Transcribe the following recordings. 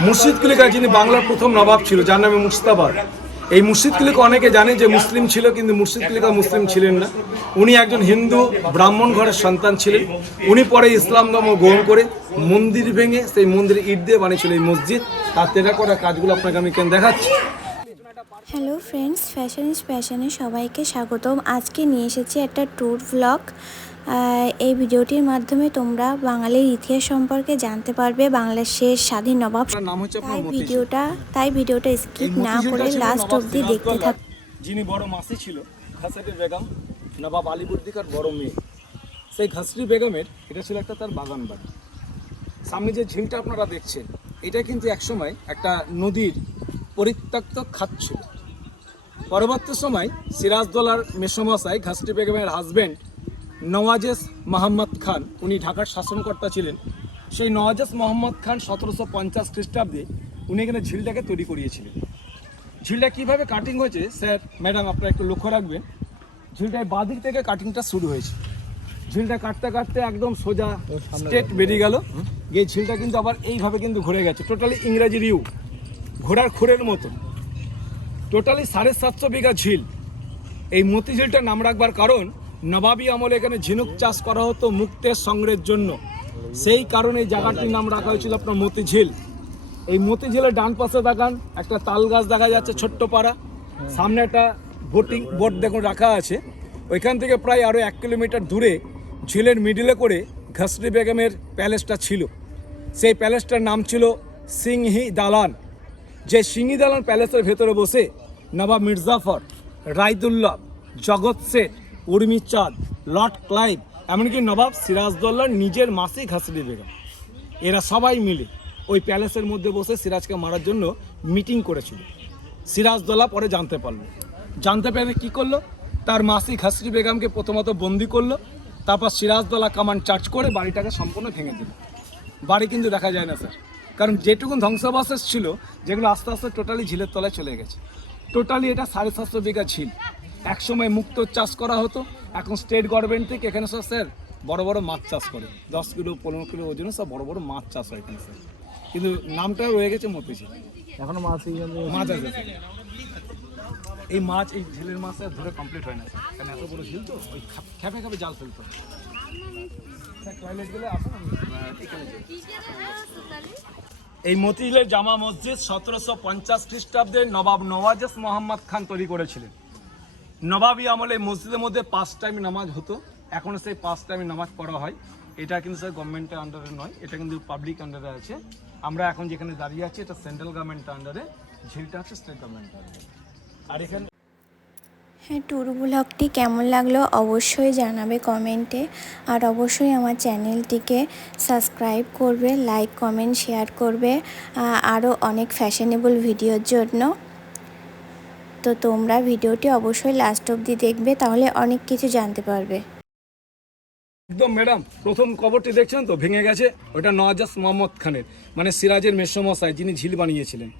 মুর্শিদ কুলি খাঁ যিনি বাংলার প্রথম নবাব ছিল, যার নামে মুর্শিদাবাদ। এই মুর্শিদ কুলি খাঁ অনেকে জানে যে মুসলিম ছিল, কিন্তু মুর্শিদ কুলি খাঁ মুসলিম ছিলেন না। উনি একজন হিন্দু ব্রাহ্মণ ঘরের সন্তান ছিলেন। উনি পরে ইসলাম ধর্ম গ্রহণ করে মন্দির ভেঙে সেই মন্দিরে ইট দিয়ে বানিয়েছিল এই মসজিদ। তার টেরাকোটা কাজগুলো আপনাকে আমি কেন দেখাচ্ছি। হ্যালো ফ্রেন্ডস, ফ্যাশন ইজ প্যাশনে সবাইকে স্বাগতম। আজকে নিয়ে এসেছি একটা ট্যুর ভ্লগ। এই ভিডিওটির মাধ্যমে তোমরা বাঙালির ইতিহাস সম্পর্কে জানতে পারবে, বাংলাদেশের স্বাধীন নবাব। তাই ভিডিওটা স্কিপ না করে লাস্ট অবধি দেখতে থাক। যিনি বড় মাসি ছিল ঘাসেটি বেগম, নবাব আলীবর্দীর বড় মেয়ে। সেই ঘাসরি বেগমের এটা ছিল একটা তার বাগান বাড়ি। সামনে যে ঝিলটা আপনারা দেখছেন, এটা কিন্তু একসময় একটা নদীর পরিত্যক্ত খাত ছিল। পরবর্তী সময় সিরাজদৌলার মেসমশাই ঘাসরি বেগমের হাজব্যান্ড নওয়াজেস মোহাম্মদ খান, উনি ঢাকার শাসনকর্তা ছিলেন। সেই নওয়াজেস মোহাম্মদ খান 1750 খ্রিস্টাব্দে উনি এখানে ঝিলটাকে তৈরি করিয়েছিলেন। ঝিলটা কীভাবে কাটিং হয়েছে স্যার ম্যাডাম আপনারা একটু লক্ষ্য রাখবেন। ঝিলটায় বাঁদিক থেকে কাটিংটা শুরু হয়েছে। ঝিলটা কাটতে কাটতে একদম সোজা স্ট্রেট বেরিয়ে গেল। এই ঝিলটা কিন্তু আবার এইভাবে কিন্তু ঘুরে গেছে, টোটালি ইংরাজির ইউ, ঘোড়ার খুরের মতো। টোটালি 750 বিঘা ঝিল। এই মতি ঝিলটার নাম রাখবার কারণ, নবাবী আমলে এখানে ঝিনুক চাষ করা হতো মুক্তের সংগ্রহের জন্য। সেই কারণে এই জায়গাটির নাম রাখা হয়েছিল আপনার মতি ঝিল। এই মতি ঝিলের ডান পাশে দেখান একটা তাল গাছ দেখা যাচ্ছে, ছোট্ট পাড়া। সামনে একটা বোট দেখুন রাখা আছে। ওইখান থেকে প্রায় আরও 1 কিলোমিটার দূরে ঝিলের মিডিলে করে ঘাসরি বেগমের প্যালেসটা ছিল। সেই প্যালেসটার নাম ছিল সিংহি দালান। যে সিংহি দালান প্যালেসের ভেতরে বসে নবাব মির্জাফর, রায়দুল্লাহ, জগৎ শেঠ, উর্মি চাঁদ, লর্ড ক্লাইভ, এমনকি নবাব সিরাজদৌল্লার নিজের মাসি ঘাসরি বেগম, এরা সবাই মিলে ওই প্যালেসের মধ্যে বসে সিরাজকে মারার জন্য মিটিং করেছিল। সিরাজদৌল্লা পরে জানতে পেরে কী করলো, তার মাসি ঘাসরি বেগমকে প্রথমত বন্দি করলো। তারপর সিরাজদৌল্লা কামান চার্জ করে বাড়িটাকে সম্পূর্ণ ভেঙে দিল। বাড়ি কিন্তু দেখা যায় না স্যার, কারণ যেটুকুন ধ্বংসাবশেষ ছিল, যেগুলো আস্তে আস্তে টোটালি ঝিলের তলায় চলে গেছে। টোটালি এটা 750 বিঘা ঝিল। একসময় মুক্ত চাষ করা হতো, এখন স্টেট গভর্নমেন্ট থেকে এখানে সব স্যার বড় বড় মাছ চাষ করে, 10 কিলো 15 কিলো ওজনে সব বড় বড় মাছ চাষ হয় এখানে স্যার। কিন্তু নামটা রয়ে গেছে মতিঝিল, এখনো মাছ আছে। এই মাছ, এই ঝিলের মাছ ধরে কমপ্লিট হয় না স্যার, কারণ এত বড় ঝিল তো, ওই খেপে খেপে জাল ফেলতে হয়। টয়লেট গেলে আসুন। এই মতিঝিলের জামা মসজিদ 1750 খ্রিস্টাব্দে নবাব নওয়াজেস মোহাম্মদ খান তৈরি করেছিলেন। নবাবী আমলে মসজিদের মধ্যে 5 টাইম নামাজ হতো, এখনও সেই 5 টাইম নামাজ পড়া হয়। এটা কিন্তু স্যার গভর্নমেন্টের আন্ডারে নয়, এটা কিন্তু পাবলিক আন্ডারে আছে। আমরা এখন যেখানে দাঁড়িয়ে আছি এটা সেন্ট্রাল গভর্নমেন্টের আন্ডারে, ঝিলটা হচ্ছে স্টেট গভর্নমেন্টের আন্ডারে। আর এখানে হ্যাঁ, ট্যুর ব্লগটি কেমন লাগলো অবশ্যই জানাবে কমেন্টে। আর অবশ্যই আমার চ্যানেলটিকে সাবস্ক্রাইব করবে, লাইক কমেন্ট শেয়ার করবে আরও অনেক ফ্যাশনেবল ভিডিওর জন্য। তো তোমরা ভিডিওটি অবশ্যই লাস্ট অবধি দেখবে, তাহলে অনেক কিছু জানতে পারবে। একদম ম্যাডাম, প্রথম কবরটি দেখছেন তো ভেঙে গেছে, ওটা নওয়াজেস মোহাম্মদ খানের, মানে সিরাজের মেসমশাই, যিনি ঝিল বানিয়েছিলেন।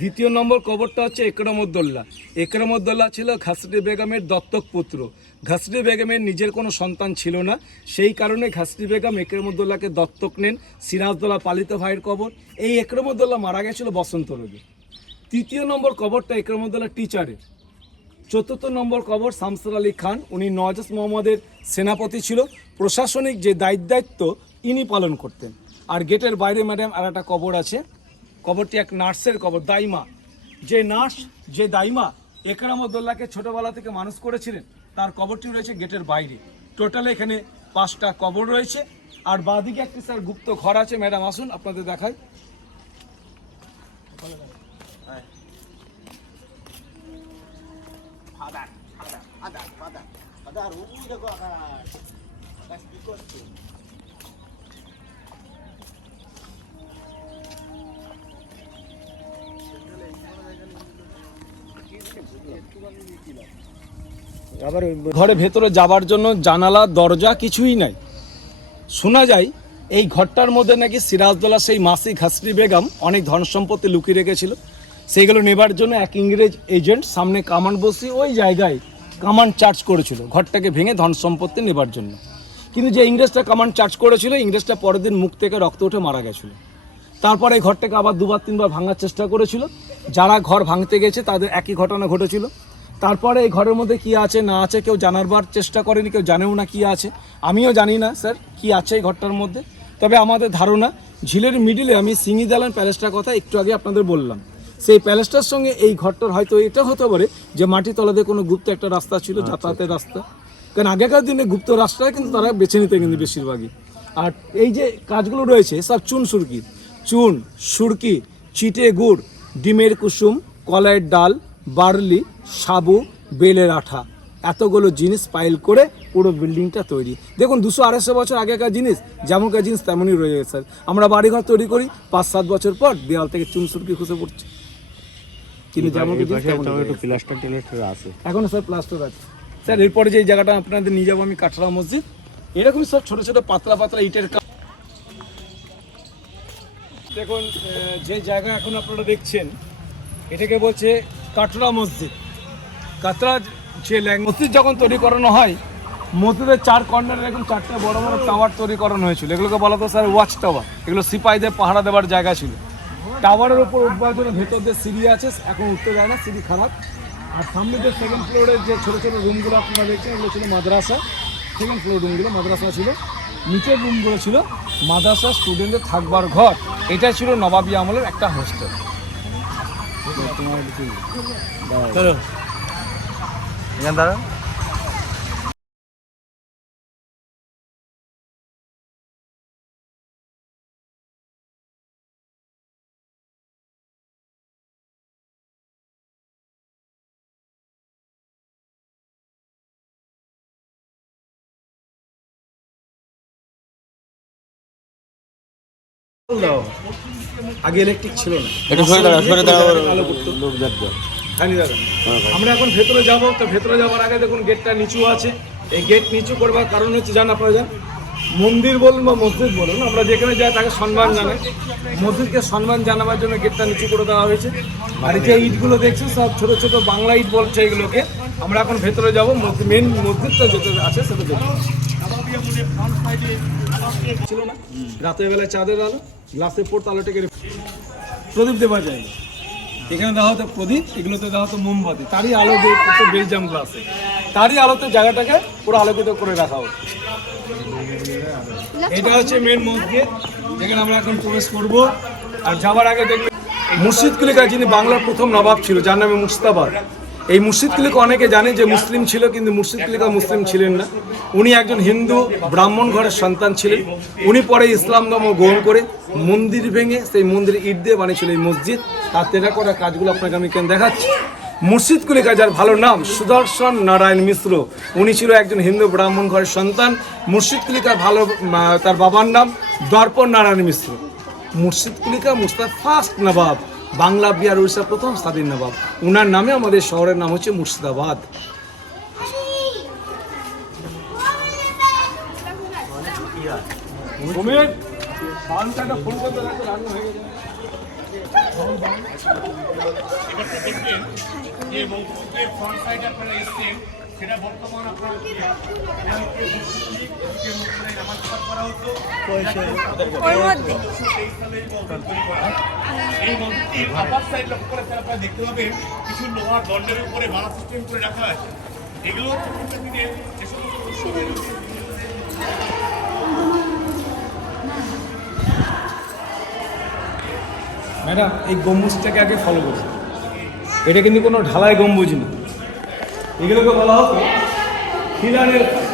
দ্বিতীয় নম্বর কবরটা হচ্ছে একরামউদ্দৌলা। একরামউদ্দৌলা ছিল ঘাসরি বেগমের দত্তক পুত্র। ঘাসরি বেগমের নিজের কোনো সন্তান ছিল না, সেই কারণে ঘাসরি বেগম একরামউদ্দৌলাকে দত্তক নেন। সিরাজদৌল্লা পালিত ভাইয়ের কবর। এই একরামউদ্দৌলা মারা গেছিল বসন্ত রোগে। তৃতীয় নম্বর কবরটা একরামউদ্দৌলা টিচারের। চতুর্থ নম্বর কবর শামসুর আলী খান, উনি নওয়াজেস মোহাম্মদের সেনাপতি ছিল। প্রশাসনিক যে দায়িত্ব ইনি পালন করতেন। আর গেটের বাইরে ম্যাডাম আর একটা কবর আছে, কবরটি এক নার্সের কবর, দাইমা। যে নার্স, যে দাইমা একরামউদ্দৌলাকে ছোটোবেলা থেকে মানুষ করেছিলেন, তার কবরটি রয়েছে গেটের বাইরে। টোটাল এখানে 5টা কবর রয়েছে। আর বাঁদিকে একটি স্যার গুপ্ত ঘর আছে, ম্যাডাম আসুন আপনাদের দেখাই। ঘরের ভেতরে যাবার জন্য জানালা দরজা কিছুই নাই। শোনা যায় এই ঘরটার মধ্যে নাকি সিরাজদৌল্লা সেই মাসি ঘাসরি বেগম অনেক ধন সম্পত্তি লুকিয়ে রেখেছিল। সেইগুলো নেবার জন্য এক ইংরেজ এজেন্ট সামনে কামান বসিয়ে ওই জায়গায় কামান চার্জ করেছিল ঘরটাকে ভেঙে ধন সম্পত্তি নেবার জন্য। কিন্তু যে ইংরেজটা কামান চার্জ করেছিল, ইংরেজটা পরের দিন মুখ থেকে রক্ত উঠে মারা গেছিল। তারপরে এই ঘরটাকে আবার 2-3বার ভাঙার চেষ্টা করেছিল। যারা ঘর ভাঙতে গেছে তাদের একই ঘটনা ঘটেছিল। তারপরে এই ঘরের মধ্যে কি আছে না আছে কেউ জানারবার চেষ্টা করেনি, কেউ জানেও না কি আছে। আমিও জানি না স্যার কি আছে এই ঘরটার মধ্যে। তবে আমাদের ধারণা ঝিলের মিডিলে, আমি সিঙ্গি দালান প্যালেসটার কথা একটু আগে আপনাদের বললাম, সেই প্যালেসটার সঙ্গে এই ঘরটার হয়তো এটা হতে পারে যে মাটির তলাতে কোনো গুপ্ত একটা রাস্তা ছিল, যাতায়াতের রাস্তা। কারণ আগেকার দিনে গুপ্ত রাস্তায় কিন্তু তারা বেছে নিতে কিন্তু বেশিরভাগই। আর এই যে কাজগুলো রয়েছে সব চুন সুরকি, চিটে গুড়, ডিমের কুসুম, কলাইয়ের ডাল, বার্লি, সাবু, বেলের আঠা, এতগুলো জিনিস পাইল করে পুরো বিল্ডিংটা তৈরি। দেখুন 200-250 বছর আগেকার জিনিস, যেমনকার জিনিস তেমনই রয়ে গেছে স্যার। আমরা বাড়িঘর তৈরি করি 5-7 বছর পর দেওয়াল থেকে চুন সুরকি খুঁজে পড়ছে, কিন্তু যেমন এখনো স্যার প্লাস্টার আছে স্যার। এরপরে যে জায়গাটা আপনাদের নিয়ে যাবো আমি, কাঠড়া মসজিদ, এরকমই সব ছোটো ছোটো পাতলা ইটের কাজ। দেখুন যে জায়গা এখন আপনারা দেখছেন এটাকে বলছে কাঠড়া মসজিদ। কাঠড়া যে মসজিদ যখন তৈরি করানো হয়, মসজিদের 4 কর্নারে এরকম 4টে বড় বড় টাওয়ার তৈরি করানো হয়েছিল। এগুলোকে বলা তো স্যার ওয়াচ টাওয়ার। এগুলো সিপাহীদের পাহারা দেওয়ার জায়গা ছিল। টাওয়ারের উপর উঠবার জন্য ভেতর দিয়ে সিঁড়ি আছে, এখন উঠতে যায় না, সিঁড়ি খারাপ। আর সামনে যে 2nd ফ্লোরের যে ছোটো ছোটো রুমগুলো আপনারা দেখছেন, এগুলো ছিল মাদ্রাসা। 2nd ফ্লোর রুমগুলো মাদ্রাসা ছিল। নিচের রুমগুলো ছিল মাদ্রাসা স্টুডেন্টদের থাকবার ঘর। এটা ছিল নবাবী আমলের একটা হোস্টেল। দাঁড়া আগে ইলেকট্রিক ছিল না, আমরা এখন ভেতরে যাব। তো ভেতরে যাওয়ার আগে দেখুন গেটটা নিচু আছে। এই গেট নিচু করবার কারণ হচ্ছে জান আপনারা জান, মন্দির বলুন বা মসজিদ বলুন, আমরা যেখানে যাই তাকে সম্মান জানাই। মসজিদকে সম্মান জানাবার জন্য গেটটা নিচু করে দেওয়া হয়েছে। আর এই যে ইটগুলো দেখছেন সব ছোট ছোট বাংলা ইট বলছে এগুলোকে। আমরা এখন ভেতরে যাবো, মেন মসজিদটা যেটা আছে সেটা দেখবো। ছিল না, রাতের বেলায় চাঁদের আলো, গ্লাসের পড়তো আলোটাকে প্রদীপ দেওয়া যায়। এখানে দেওয়া হতো প্রদীপ, এগুলোতে দেওয়া হতো মোমবাতি। তারই আলো বেলজাম গ্লাসে, তারই আলোতে জায়গাটাকে পুরো আলোকিত করে রাখা হতো। এটা হচ্ছে মেন মসজিদ, যেখানে আমরা এখন প্রবেশ করব। আর যাওয়ার আগে দেখবেন মুর্শিদ কুলিকা, যিনি বাংলার প্রথম নবাব ছিল, যার নামে মুর্শিদাবাদ। এই মুর্শিদ কুলিকা অনেকে জানে যে মুসলিম ছিল, কিন্তু মুর্শিদ কুলিকা মুসলিম ছিলেন না। উনি একজন হিন্দু ব্রাহ্মণ ঘরের সন্তান ছিলেন। উনি পরে ইসলাম ধর্ম গ্রহণ করে মন্দির ভেঙে সেই মন্দিরে ইট দিয়ে বানিয়েছিল এই মসজিদ। তার টেরাকোটা কাজগুলো আপনাকে আমি কেন দেখাচ্ছি। মুর্শিদ কুলিকা, যার ভালো নাম সুদর্শন নারায়ণ মিশ্র, উনি ছিল একজন হিন্দু ব্রাহ্মণ ঘরের সন্তান। মুর্শিদ কুলিকার তার বাবার নাম দর্পণ নারায়ণ মিশ্র। মুর্শিদ কুলিকা মুস্তার ফার্স্ট নবাব, বাংলা বিহার উড়িষ্যার প্রথম স্বাধীন নবাব। উনার নামে আমাদের শহরের নাম হচ্ছে মুর্শিদাবাদ। সেটা বর্তমান আপনার দেখতে পাবেন কিছু লোহার দণ্ডের উপরে মালা সিস্টেম করে রাখা আছে। এগুলো ম্যাডাম এই গম্বুজটাকে আগে ফলো করছে। এটা কিন্তু কোনো ঢালাই গম্বুজ না, এগুলোকে বলা হতো খিলানের কাজ।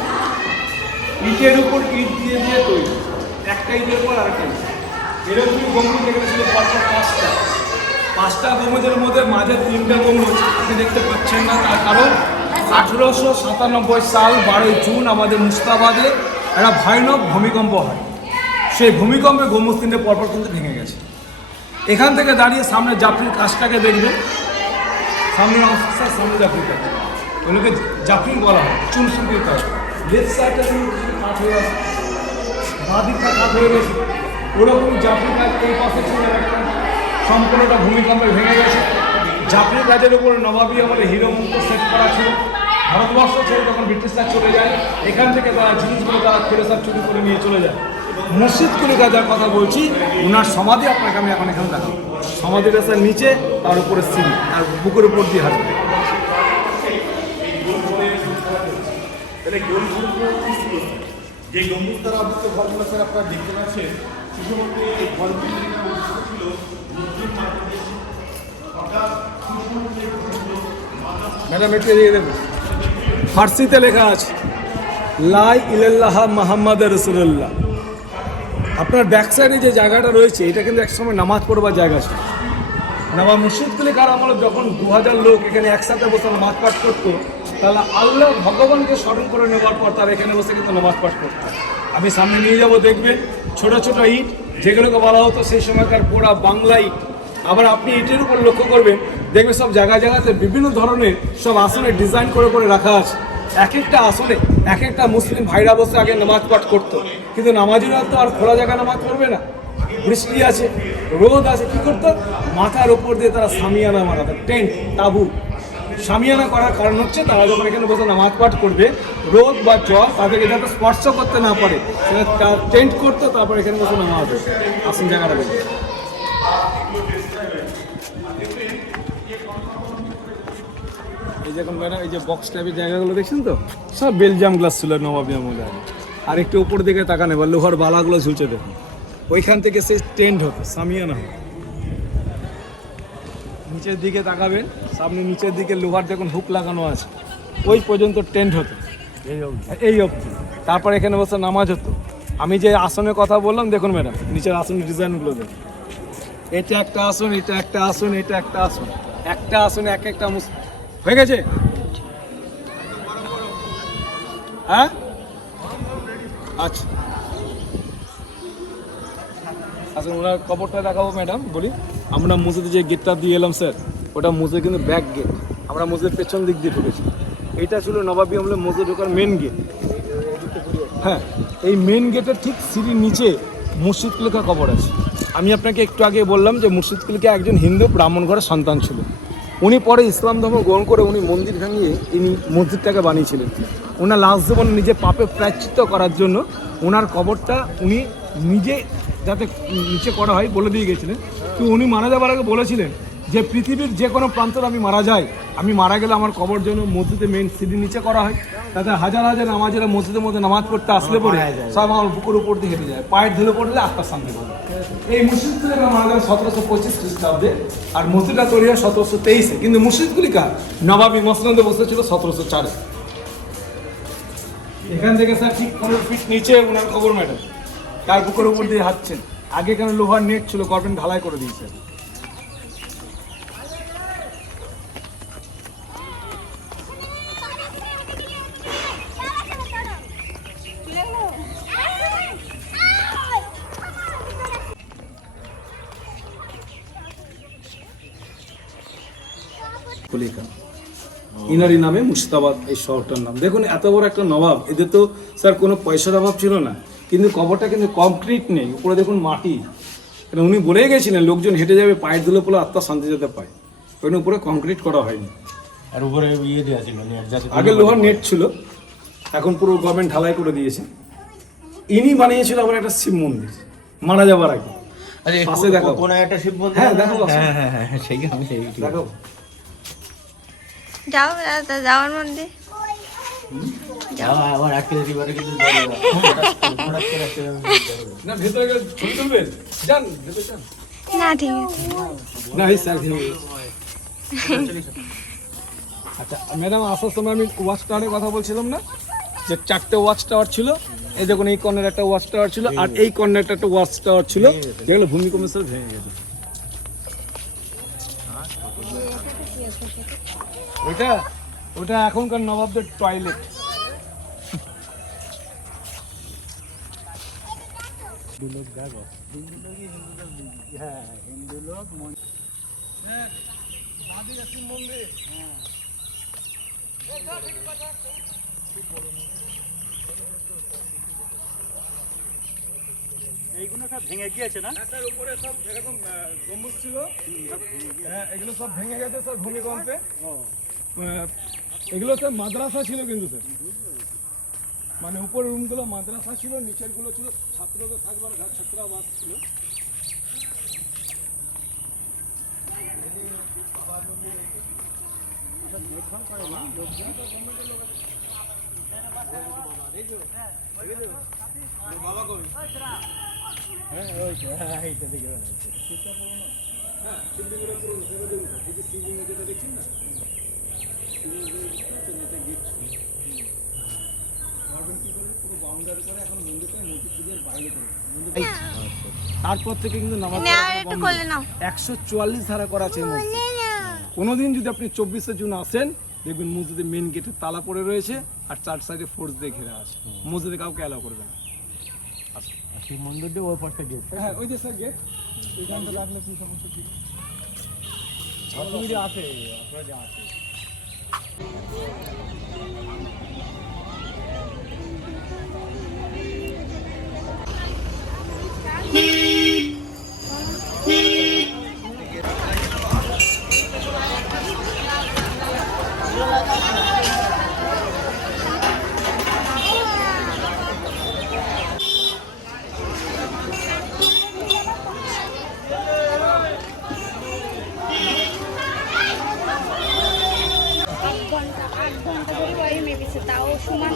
ইটের উপর ইট দিয়ে দিয়ে তৈরি, একটা ইটের উপর আরেকটা ইট। এরকম গম্বুজ এখানে ছিল 5টা গম্বুজের মধ্যে মাঝে 3টা গম্বুজ আপনি দেখতে পাচ্ছেন না। তার কারণ 1897 সাল 12ই জুন আমাদের মুর্শিদাবাদে একটা ভয়ানক ভূমিকম্প হয়। সেই ভূমিকম্পে গম্বুজ 3টে পরপর কিন্তু ভেঙে গেছে। এখান থেকে দাঁড়িয়ে সামনে জাফরির কাজটাকে দেখবেন, সামনে অফিসার, সামনে জাফরির কাজ, ওগুলোকে জাফরিং বলা হয়, চুন সুতির কাজ। লেফট সাইডটা কাঠ হয়ে আছে, বাঁ দিকটা কাঠ হয়ে গেছে। ওরকম জাফরির কাজ এই পাশে ছিল একটা, সম্পূর্ণটা ভূমিকম্পে ভেঙে গেছে। জাফরির কাজের উপরে নবাবী আমলে হিরো মুক্ত সেট করা ছিল। ভারতবর্ষ ছেড়ে তখন ব্রিটিশরা চলে যায়, এখান থেকে তারা জিনিসগুলো তারা ফেরত চুরি করে নিয়ে চলে যায়। মুর্শিদ কুলি খাজার কথা বলছি, ওনার সমাধি আপনাকে আমি এখন এখানে দেখাবো। সমাধিটা স্যার নিচে, তার উপরে সিঁড়ি, আর বুকের উপর দিয়ে হাঁটবে। যে গম্বুজ দ্বারা আবৃত ঘরগুলো স্যার আপনারা দেখতে পাচ্ছেন, শুধুমাত্র এই ঘরগুলি ছিল ম্যাডাম একটু এদিকে দেখুন, ফার্সিতে লেখা আছে লা ইলাহা মুহাম্মাদ রাসূলুল্লাহ। আপনার ব্যাক সাইডে যে জায়গাটা রয়েছে, এটা কিন্তু একসময় নামাজ পড়বার জায়গা ছিল। নবাব মুর্শিদ কুলি খার আমলে যখন 2000 লোক এখানে একসাথে বসে নামাজ পাঠ করতো, তাহলে আল্লাহ ভগবানকে স্মরণ করে নেওয়ার পর তারা এখানে বসে কিন্তু নামাজ পাঠ করতো। আমি সামনে নিয়ে যাব, দেখবেন ছোট ছোট ইট, যেগুলোকে বলা হতো সেই সময়কার পোড়া বাংলা ইট। আবার আপনি ইটের উপর লক্ষ্য করবেন, দেখবেন সব জায়গায় জায়গাতে বিভিন্ন ধরনের সব আসনের ডিজাইন করে করে রাখা আছে। এক একটা আসনে এক একটা মুসলিম ভাইরা বসে আগে নামাজ পাঠ করতো, কিন্তু নামাজিরা তো আর খোলা জায়গায় নামাজ পড়বে না। বৃষ্টি আছে, রোদ আছে, কি করতো? মাথার উপর দিয়ে তারা সামিয়ানা মারাতো, টেন্ট, তাবু। সামিয়ানা করার কারণ হচ্ছে তারা যখন এখানে বসে নামাজ পাঠ করবে, রোদ বা জল তাদেরকে যাতে স্পর্শ করতে না পারে, সেটা টেন্ট করতো, তারপর এখানে বসে নামাজ হতো আসন জায়গাটা দেখে। এই যে এখন ম্যাডাম এই যে বক্স টাইপের জায়গাগুলো দেখছেন তো, সব বেলজিয়াম গ্লাস ছিল নবাবী আমলে। আর একটু উপর দিকে তাকান, এবার লোহার বালাগুলো ঝুলছে দেখুন, ওইখান থেকে সেই টেন্ট হতো, সামিয়ানা হতো। নিচের দিকে তাকাবেন, সামনে নিচের দিকে লোহার দেখুন হুক লাগানো আছে, ওই পর্যন্ত টেন্ট হতো এই অবধি। তারপর এখানে বসে নামাজ হতো। আমি যে আসনের কথা বললাম দেখুন ম্যাডাম, নিচের আসনের ডিজাইনগুলো দেখুন। এটা একটা আসন, এটা একটা আসন, এটা একটা আসন, একটা আসনে এক একটা হয়ে গেছে। হ্যাঁ, আচ্ছা আচ্ছা, ওনার কবরটা দেখাবো ম্যাডাম। বলি, আমরা মসজিদে যে গেটটা দিয়ে এলাম স্যার, ওটা মসজিদ কিন্তু ব্যাক গেট। আমরা মসজিদের পেছন দিক দিয়ে ঢুকেছি। এটা ছিল নবাবী আমলে মসজিদ ঢোকার মেন গেট। হ্যাঁ, এই মেন গেটের ঠিক সিঁড়ির নিচে মুর্শিদ কুলি খাঁ কবর আছে। আমি আপনাকে একটু আগে বললাম যে মুর্শিদ কুলি খাঁ একজন হিন্দু ব্রাহ্মণ ঘরের সন্তান ছিল। উনি পরে ইসলাম ধর্ম গ্রহণ করে উনি মন্দির ভাঙিয়ে ইনি মসজিদটাকে বানিয়েছিলেন। ওনার লাস্ট জীবন নিজে পাপে প্রায়শ্চিত্ত করার জন্য ওনার কবরটা উনি নিজে যাতে নিচে করা হয় বলে দিয়ে গেছিলেন। তো উনি মারা যাবার আগে বলেছিলেন যে পৃথিবীর যে কোনো প্রান্তরে আমি মারা যাই, আমি মারা গেলে আমার কবর যেন মসজিদে মেন সিঁড়ির নিচে করা হয়, তাতে হাজার হাজার নামাজেরা মসজিদের মধ্যে নামাজ পড়তে আসলে পরে সব আমার বুকের উপর দিয়ে হেঁটে যায়, পায়ের ধুলে পড়লে আত্মার শান্তি পাবে। এই মসজিদ কুলি খাঁ মারা যান 1725 খ্রিস্টাব্দে, আর মসজিদটা তৈরি হয় 1723-এ। কিন্তু মুর্শিদ কুলি খাঁ নবাবী মসনদে বসেছিল 1704-এ। এখান থেকে স্যার ঠিক 15 ফিট নিচে ওনার কবর ম্যাডাম, তার বুকের উপর দিয়ে হাঁটছেন। আগে এখানে লোহার নেট ছিল, গভর্নমেন্ট ঢালাই করে দিয়েছে। কুলি খাঁ ইনারি নামে মুর্শিদাবাদ এই শহরটার নাম। দেখুন এত বড় একটা নবাব, এদের তো স্যার কোনো পয়সার অভাব ছিল না, কিন্তু কবরটা কিন্তু কংক্রিট নেই, উপরে দেখুন মাটি। কারণ উনি বলেই গেছিলেন লোকজন হেঁটে যাবে পায়ের ধুলে পড়লে আত্মা শান্তি যেতে পায়, ওই উপরে কংক্রিট করা হয়নি। আর উপরে ইয়ে দেওয়া ছিল, আগে লোহার নেট ছিল, এখন পুরো গভর্নমেন্ট ঢালাই করে দিয়েছে। ইনি বানিয়েছিল আবার একটা শিব মন্দির মারা যাবার আগে। পাশে দেখাবো, কোন একটা শিব মন্দির? হ্যাঁ দেখাবো, হ্যাঁ সেই আমি সেই দেখাবো। যাও দাদা, যাওয়ার মধ্যে আমার আজকে রবিবারে কিন্তু না ভেতরে গেলে ছবি তুলবেন, যান ভেতরে যান। না ঠিক আছে। না এই স্যার আচ্ছা ম্যাডাম, আসার সময় আমি ওয়াচ টাওয়ারের কথা বলছিলাম না, যে 4টে ওয়াচ টাওয়ার ছিল। এই দেখুন এই কর্নারে একটা ওয়াচ টাওয়ার ছিল, আর এই কর্নারটা একটা ওয়াচ টাওয়ার ছিল, যেগুলো ভূমিকম্পের সাথে ভেঙে গেছে। ওটা এখনকার নবাবদের টয়লেট। হ্যাঁ হিন্দু লোক মন্দির। এইগুলো সব ভেঙে গিয়েছে না? তার উপরে সব এরকম গম্বুজ ছিল, হ্যাঁ এগুলো সব ভেঙে গেছে স্যার ভূমিকম্পে। এগুলো স্যার মাদ্রাসা ছিল কিন্তু স্যার। মানে উপরের রুমগুলো মাদ্রাসা ছিল, নিচের গুলো ছিল ছাত্রদের থাকবার ঘর, ছাত্রাবাস ছিল। বাবা কবি হ্যাঁ এইটা দেখে বানাইছে। হ্যাঁ সিদ্দিকুরের পুরো এই যে সিজিং যেটা দেখছেন না, তারপর থেকে কিন্তু নামাজ 144 ধারা করা আছে। কোনোদিন যদি আপনি 24শে জুন আসেন দেখবেন মসজিদের মেন গেটে তালা পড়ে রয়েছে আর 4 সাইডে ফোর্স দিয়ে ঘেরা আছে। মসজিদে কাউকে অ্যালাউ করবে না। সেই মন্দিরটা ওই পাশটা গেট। হ্যাঁ ওই যে স্যার গেট ওইখানটা লাগলে কি সমস্যা ছিল? আছে আপনারা যা আছে। তাও সমান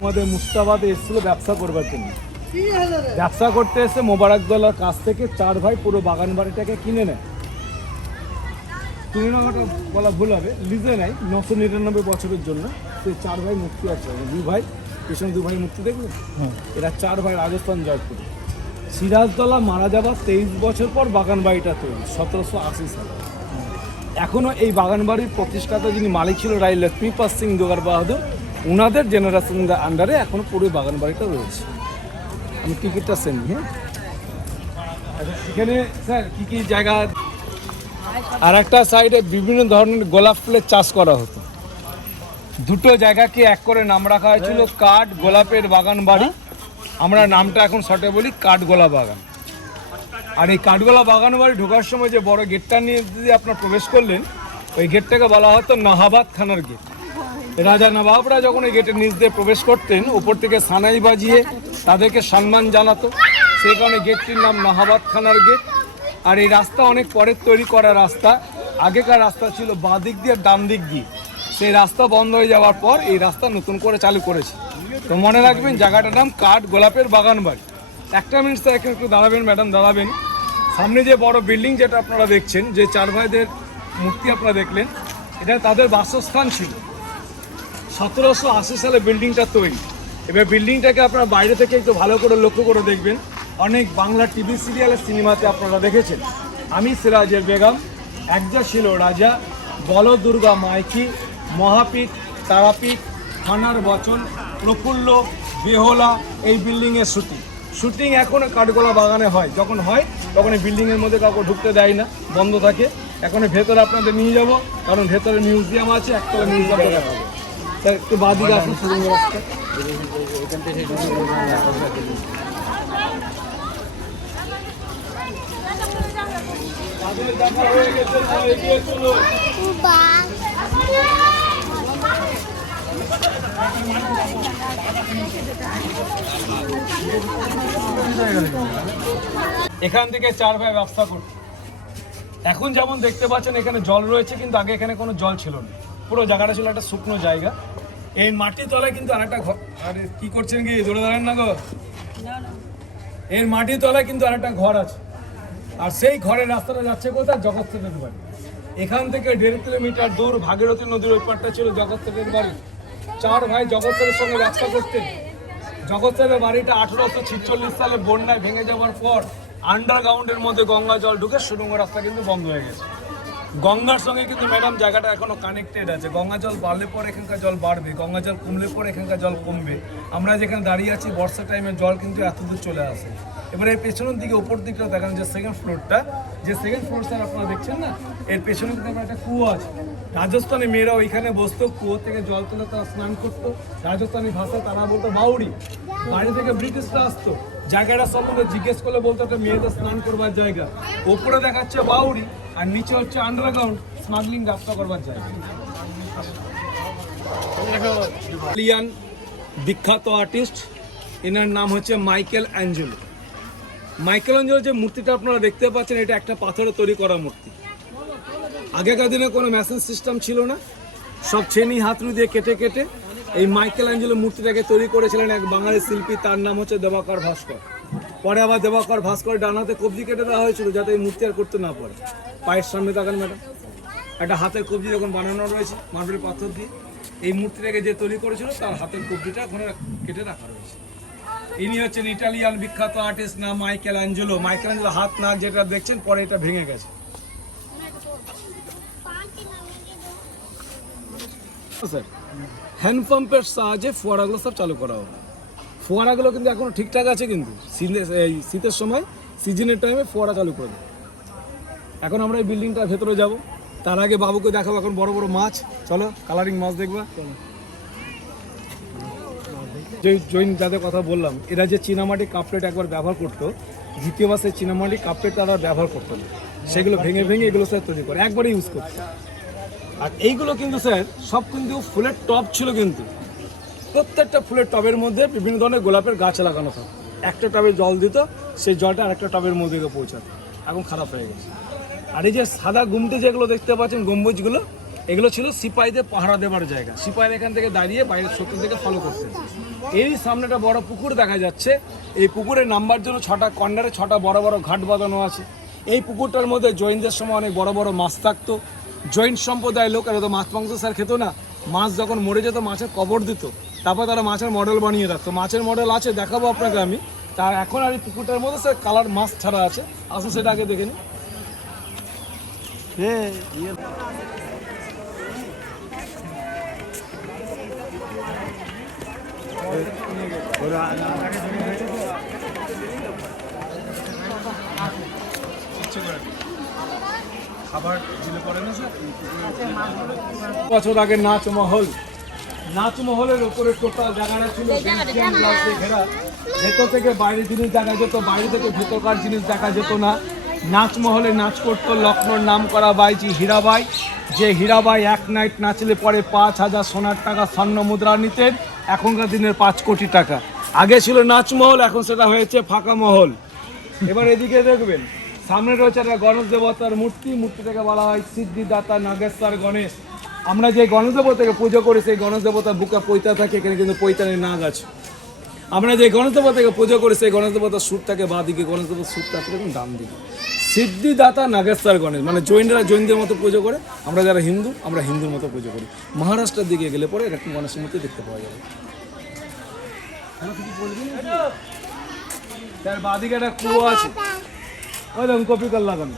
আমাদের মুস্তাবাদে এসেছিল ব্যবসা করবার জন্য। ব্যবসা করতে এসে মোবারকদৌলার কাছ থেকে 4 ভাই পুরো বাগান বাড়িটাকে কিনে নেয়। কিনে নেওয়াটা বলা ভুল হবে, লিজে নেয় 999 বছরের জন্য। সেই 4 ভাই মুক্তি আছে, 2 ভাই পেছনে 2 ভাই মুক্তি দেখবেন। এরা 4 ভাই রাজস্থান জয়পুরে। সিরাজদৌল্লা মারা যাবার 23 বছর পর বাগান বাড়িটা তৈরি 1780 সালে। এখনও এই বাগান বাড়ির প্রতিষ্ঠাতা যিনি মালিক ছিল রায় লক্ষ্মীপাল সিং দোগার বাহাদুর, ওনাদের জেনারেশনের আন্ডারে এখনও পুরো বাগান বাড়িটা রয়েছে। আমি টিকিটটা সেন্ড হ্যাঁ। এখানে স্যার কী কী জায়গা, আর একটা সাইডে বিভিন্ন ধরনের গোলাপ ফুলের চাষ করা হতো। দুটো জায়গাকে এক করে নাম রাখা হয়েছিল কাঠ গোলাপের বাগান বাড়ি। আমরা নামটা এখন শর্টে বলি কাঠগোলা বাগান। আর এই কাঠগোলা বাগান বাড়ি ঢোকার সময় যে বড় গেটটা নিয়ে যদি আপনার প্রবেশ করলেন, ওই গেটটাকে বলা হতো নাহাবাদ খানার গেট। রাজা নবাবরা যখন এই গেটের নিচ দিয়ে প্রবেশ করতেন, উপর থেকে সানাই বাজিয়ে তাদেরকে সম্মান জানাতো, সেই কারণে গেটটির নাম নাহাবাদ খানার গেট। আর এই রাস্তা অনেক পরের তৈরি করা রাস্তা। আগেকার রাস্তা ছিল বাঁ দিক দিয়ে ডান দিক দিয়ে, সেই রাস্তা বন্ধ হয়ে যাওয়ার পর এই রাস্তা নতুন করে চালু করেছে। তো মনে রাখবেন জায়গাটার নাম কাঠ গোলাপের বাগান বাড়ি। একটা মিনিট স্যার এখানে একটু দাঁড়াবেন, ম্যাডাম দাঁড়াবেন। সামনে যে বড় বিল্ডিং যেটা আপনারা দেখছেন, যে 4 ভাইদের মূর্তি আপনারা দেখলেন, এটা তাদের বাসস্থান ছিল। 1780 সালে বিল্ডিংটা তৈরি। এবার বিল্ডিংটাকে আপনারা বাইরে থেকে একটু ভালো করে লক্ষ্য করে দেখবেন। অনেক বাংলা টিভি সিরিয়ালের সিনেমাতে আপনারা দেখেছেন। আমি সিরাজের বেগম, একজা ছিল রাজা, বল দুর্গা মাইকি, মহাপীঠ, তারাপীঠ, থানার বচন, প্রফুল্ল, বেহলা, এই বিল্ডিংয়ের শুটিং এখনও কাঠগোলা বাগানে হয়। যখন হয় তখন এই বিল্ডিংয়ের মধ্যে কাউকে ঢুকতে দেয় না, বন্ধ থাকে। এখন ভেতরে আপনাদের নিয়ে যাব, কারণ ভেতরে মিউজিয়াম আছে, একতলা মিউজিয়াম দেখাবো। স্যার একটু বাদিকে আসুন, শুটিং রাস্তা এখান থেকে দেখা হয়ে গেছে, এগিয়ে চলো। এখান থেকে 4 ভাই ব্যবসা করত। এখন যেমন দেখতে পাচ্ছেন এখানে জল রয়েছে, কিন্তু আগে এখানে কোনো জল ছিল না। পুরো জায়গাটা ছিল একটা শুকনো জায়গা। এই মাটির তলায় কিন্তু আরেকটা ঘর, আরে কি করছেন কি দৌড়ে দাঁড়ান না গো, এর মাটির তলায় কিন্তু আরেকটা ঘর আছে। আর সেই ঘরের রাস্তাটা যাচ্ছে কোথায়? জগৎ সেনের বাড়ি। এখান থেকে 1.5 কিলোমিটার দূর ভাগীরথী নদীর ওই পাড়টা ছিল জগৎ সেনের বাড়ি। 4 ভাই জগৎ সেনের সঙ্গে ব্যবসা করতেন। জগৎ সেনের বাড়িটা 1846 সালে বন্যায় ভেঙে যাওয়ার পর আন্ডারগ্রাউন্ডের মধ্যে গঙ্গা জল ঢুকে সুড়ঙ্গ রাস্তা কিন্তু বন্ধ হয়ে গেছে। গঙ্গার সঙ্গে কিন্তু ম্যাডাম জায়গাটা এখনো কানেক্টেড আছে। গঙ্গা জল বাড়লে পর এখানকার জল বাড়বে, গঙ্গা জল কমলে পর এখানকার জল কমবে। আমরা যেখানে দাঁড়িয়ে আছি বর্ষা টাইমে জল কিন্তু এত দূর চলে আসে। এবার এই পেছনের দিকে উপর দিকটা দেখেন যে সেকেন্ড ফ্লোরটা, যে সেকেন্ড ফ্লোর স্যার আপনারা দেখছেন না, এর পেছনে কিন্তু আবার একটা কুয়ো আছে। রাজস্থানে মেয়েরা ওইখানে বসতো, কুয়ো থেকে জল তুলে তারা স্নান করতো। রাজস্থানী ভাষায় তারা বলতো বাউরি। বাইরে থেকে ব্রিটিশরা আসতো, জায়গাটা সম্বন্ধে জিজ্ঞেস করলে বলতো একটা মেয়েদের স্নান করবার জায়গা। ওপরে দেখাচ্ছে বাউরি আর নিচে হচ্ছে আন্ডারগ্রাউন্ড স্মাগলিং রাস্তা করবার জায়গা। ইটালিয়ান বিখ্যাত আর্টিস্ট, এনার নাম হচ্ছে মাইকেল অ্যাঞ্জেলো। মাইকেল অ্যাঞ্জেলো যে মূর্তিটা আপনারা দেখতে পাচ্ছেন, এটা একটা পাথরে তৈরি করা মূর্তি। আগেকার দিনে কোনো মেশিন সিস্টেম ছিল না, সব ছেনি হাতুড়ি দিয়ে কেটে কেটে এই মাইকেল অ্যাঞ্জেলো মূর্তিটাকে তৈরি করেছিলেন এক বাঙালি শিল্পী, তার নাম হচ্ছে দেবাকর ভাস্কর। পরে আবার দেবাকর ভাস্করের ডানাতে কবজি কেটে দেওয়া হয়েছিল যাতে এই মূর্তি আর করতে না পারে। পায়ের সামনে তাকান ম্যাডাম, একটা হাতের কবজি যখন বানানো রয়েছে মার্বেল পাথর দিয়ে, এই মূর্তিটাকে যে তৈরি করেছিল তার হাতের কবজিটা ওখানে কেটে রাখা রয়েছে। ইনি হচ্ছেন ইটালিয়ান বিখ্যাত আর্টিস্ট, নাম মাইকেল অ্যাঞ্জেলো। মাইকেল অ্যাঞ্জেলো হাত নাক যেটা দেখছেন, পরে এটা ভেঙে গেছে। স্যার হ্যান্ডপাম্পের সাহায্যে ফোয়ারাগুলো সব চালু করা হবে। ফোয়ারাগুলো কিন্তু এখনো ঠিকঠাক আছে, কিন্তু এই শীতের সময় সিজনের টাইমে ফোয়ারা চালু করে দেবে। এখন আমরা এই বিল্ডিংটার ভেতরে যাব, তার আগে বাবুকে দেখাবো এখন বড় বড় মাছ। চলো কালারিং মাছ দেখবা। যে জৈন যাদের কথা বললাম, এরা যে চীনামাটি কাপড়েট একবার ব্যবহার করতো, দ্বিতীয়বার সেই চীনামাটি কাপড়েট তারা ব্যবহার করতো না, সেগুলো ভেঙে ভেঙে এগুলো স্যার তৈরি করে একবারে ইউজ করতো। আর এইগুলো কিন্তু স্যার সব কিন্তু ফুলের টব ছিল, কিন্তু প্রত্যেকটা ফুলের টবের মধ্যে বিভিন্ন ধরনের গোলাপের গাছ লাগানো থাকতো। একটা টবে জল দিত, সেই জলটা আরেকটা টবের মধ্যে গিয়ে পৌঁছাতো। এখন খারাপ হয়ে গেছে। আর এই যে সাদা গুমটে যেগুলো দেখতে পাচ্ছেন, গম্বুজগুলো, এগুলো ছিল সিপাহীদের পাহারা দেওয়ার জায়গা। সিপাহীরা এখান থেকে দাঁড়িয়ে বাইরের শত্রু থেকে ফলো করতেন। এই সামনে একটা বড় পুকুর দেখা যাচ্ছে, এই পুকুরের নাম্বার জন্য 6টা কর্নারে 6টা বড় বড় ঘাট বাঁধানো আছে। এই পুকুরটার মধ্যে জৈনদের সময় অনেক বড় বড় মাছ থাকতো। জৈন সম্প্রদায়ের লোক, এরা তো মাছ মাংস স্যার খেত না, মাছ যখন মরে যেত মাছের কবর দিত, তারপর তারা মাছের মডেল বানিয়ে রাখতো। মাছের মডেল আছে, দেখাবো আপনাকে আমি। তার এখন আর এই পুকুরটার মধ্যে স্যার কালার মাছ ছাড়া আছে, আসুন সেটা আগে দেখে নিন। খাবার দিলে পরে না স্যার। বছর আগে নাচমহলের উপরে টোটাল জায়গাটা ছিল বেলজিয়াম গ্লাস দিয়ে ঘেরা। ভেতর থেকে বাইরে জিনিস দেখা যেত, বাইরে থেকে ভেতরকার জিনিস দেখা যেত না। নাচমহলে নাচ করতো লখনৌর নাম করা বাইজি হীরাবাই, যে হীরাবাই এক নাইট নাচলে পরে 5,000 সোনার টাকা স্বর্ণ মুদ্রা নিতেন। এখনকার দিনের 5 কোটি টাকা। আগে ছিল নাচমহল, এখন সেটা হয়েছে ফাঁকা মহল। এবার এদিকে দেখবেন, সামনে রয়েছে একটা গণেশ দেবতার মূর্তি। মূর্তিটাকে বলা হয় সিদ্ধিদাতা নাগেশ্বর গণেশ। আমরা যে গণেশ দেবতাকে পুজো করি, সেই গণেশ দেবতার বুকে পৈতা থাকে, এখানে কিন্তু পৈতানের নাগ আছে। আমরা যে গণেশ দেবতাকে পুজো করি, সেই গণেশ দেবতার সুর থাকে বাঁ দিকে, গণেশ দেবতার সুর থাকে দেখুন ডান দিকে। সিদ্ধিদাতা নাগেশ্বর গণেশ, মানে জৈনরা জৈনদের মতো পুজো করে, আমরা যারা হিন্দু আমরা হিন্দুর মতো পুজো করি। মহারাষ্ট্রের দিকে গেলে পরে এরকম গণেশের মূর্তি দেখতে পাওয়া যাবে। তার বাঁ দিকে একটা কুয়ো আছে, ওই দেখুন কপিকল লাগানো।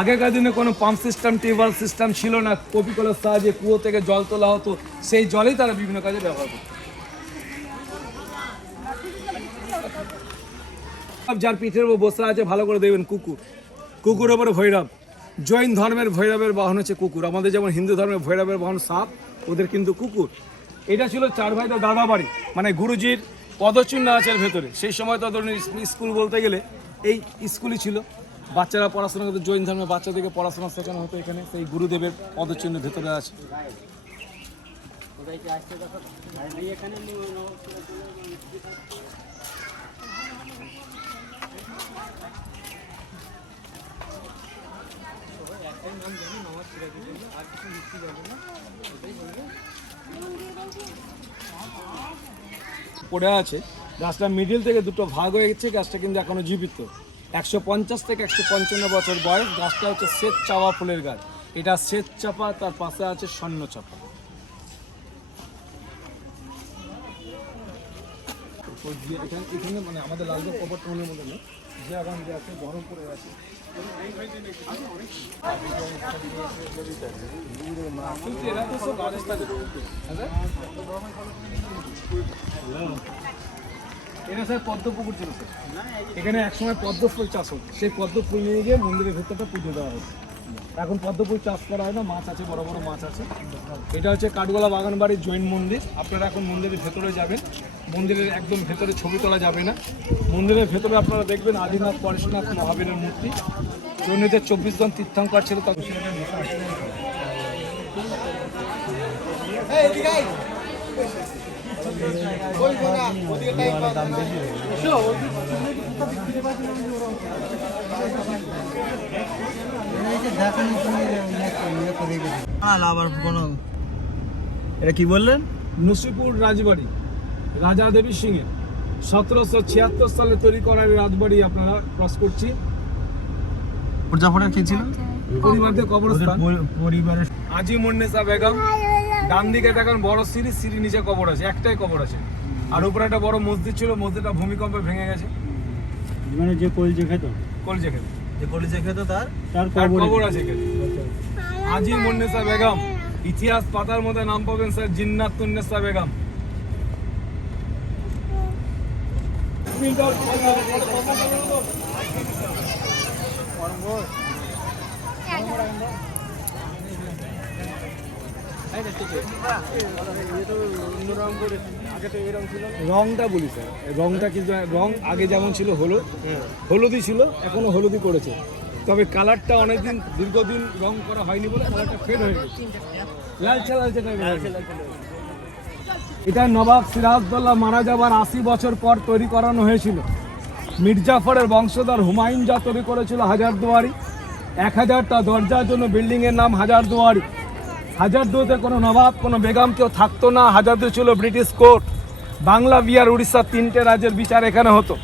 আগেকার দিনে কোনো পাম্প সিস্টেম টিউবওয়েল সিস্টেম ছিল না, কপিকলের সাহায্যে কুয়ো থেকে জল তোলা হতো, সেই জলেই তারা বিভিন্ন কাজে ব্যবহার করত। যার পিঠের উপর বসে আছে ভালো করে দেখবেন কুকুর, কুকুরের উপরে ভৈরব। জৈন ধর্মের ভৈরবের বাহন হচ্ছে কুকুর। আমাদের যেমন হিন্দু ধর্মের ভৈরবের বাহন সাপ, ওদের কিন্তু কুকুর। এটা ছিল 4 ভাইদের দাদা বাড়ি, মানে গুরুজির পদচিহ্ন আছে এর ভেতরে। সেই সময় তো ধরুন স্কুল বলতে গেলে এই স্কুলই ছিল। বাচ্চারা পড়াশোনা করতে, জৈন ধর্মের বাচ্চাদেরকে পড়াশোনা শেখানো হতো এখানে, সেই গুরুদেবের পদচিহ্ন ভেতরে আছে। পড়ে আছে গাছটা, মিডিল থেকে দুটো ভাগ হয়ে গেছে। গাছটা কিন্তু এখনো জীবিত, 150 থেকে 155 বছর বয়স। গাছটা হচ্ছে শ্বেত চাপা ফুলের গাছ। এটা শ্বেত চাপা, তার পাশে আছে স্বর্ণ চাপা। এখানে মানে আমাদের লালগড় পর্বতমলের মধ্যে নেই, যে এখন যে আছে বহরমপুরে আছে। এটা স্যার পদ্ম পুকুর ছিল স্যার। এখানে একসময় পদ্ম ফুল চাষ হতো, সেই পদ্ম ফুল নিয়ে গিয়ে মন্দিরের ভেতরটা পুজো দেওয়া হতো। এখন পদ্মফুল চাষ করা হয় না, মাছ আছে, বড় বড় মাছ আছে। এটা হচ্ছে কাঠগোলা বাগানবাড়ির জৈন মন্দির। আপনারা এখন মন্দিরের ভেতরে যাবেন, মন্দিরের একদম ভেতরে ছবি তোলা যাবে না। মন্দিরের ভেতরে আপনারা দেখবেন আদিনাথ পরেশনাথ মহাবীরের মূর্তি। জৈনদের 24 জন তীর্থঙ্কর ছিল তখন। এটা কি বললেন? নসিপুর রাজবাড়ি রাজা দেবী সিংহের 1776 সালে তৈরি করা এই রাজবাড়ি আপনারা ক্রস করছি। মির্জাফরের কি ছিল? পরিবারদের কবরস্থান। পরিবারের আজি মুন্নেসা বেগম। ডান দিকে দেখেন বড় সিঁড়ি, সিঁড়ি নিচে কবর আছে, একটাই কবর আছে। আর উপরে একটা বড় মসজিদ ছিল, মসজিদটা ভূমিকম্পে ভেঙে গেছে। মানে যে কলজে খেত, কলজে খেতে যে কলজে খেত তার তার কবর আছে এখানে। আজি মুন্নেসা বেগম। ইতিহাস পাতার মধ্যে নাম পাবেন স্যার জিন্নাতুন্নেসা বেগম। রংটা বলি স্যার, রংটা কিন্তু রং আগে যেমন ছিল হলুদ, হলুদই ছিল, এখনো হলুদই করেছে। তবে কালারটা অনেকদিন দীর্ঘদিন রং করা হয়নি বলে কালারটা ফেড হয়ে গেছে, লালচে লালচে টাইপের হয়ে গেছে। এটা নবাব সিরাজদৌল্লা মারা যাবার 80 বছর পর তৈরি করানো হয়েছিল। মির্জাফরের বংশধর হুমায়ুন যা তৈরি করেছিল হাজারদুয়ারি। 1000টা দরজার জন্য বিল্ডিংয়ের নাম হাজারদুয়ারি। হাজারদুয়ারিতে কোনো নবাব, কোনো বেগম কেউ থাকতো না। হাজারদুয়ারি ছিল ব্রিটিশ কোর্ট। বাংলা, বিহার, উড়িষ্যা 3টে রাজ্যের বিচার এখানে হতো।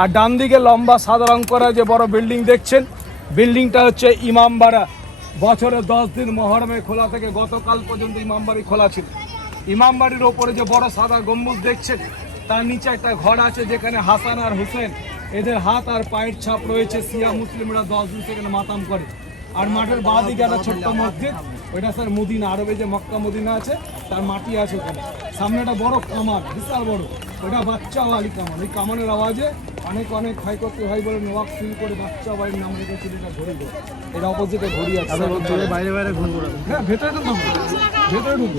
আর ডান দিকে লম্বা সাদা রং করা যে বড় বিল্ডিং দেখছেন, বিল্ডিংটা হচ্ছে ইমামবাড়া। বছরে 10 দিন মহরমে খোলা থেকে গতকাল পর্যন্ত ইমামবাড়ি খোলা ছিল। ইমামবাড়ির ওপরে যে বড় সাদা গম্বুজ দেখছেন, তার নিচে একটা ঘর আছে যেখানে হাসান আর হুসেন এদের হাত আর পায়ের ছাপ রয়েছে। শিয়া মুসলিমরা 10 দিন সেখানে মাতাম করে। আর মাঠের বাঁ দিকে একটা ছোট্ট মসজিদ, ওইটা স্যার মদিনা, আরবে যে মক্কা মদিনা আছে তার মাটি আছে ওখানে। সামনে একটা বড় কামান, বিশাল বড়, ওটা বাচ্চা ওয়ালি কামান। ওই কামানের আওয়াজে অনেক অনেক ক্ষয়ক্ষতি হয় বলে নবাব ফিল করে বাচ্চা বাড়ির নাম রেখেছিল এটা ঘড়ি। এটা অপোজিটে ঘড়ি আছে, বাইরে বাইরে ঘুরবো। হ্যাঁ ভেতরে ঢুকবো, ভেতরে ঢুকবো।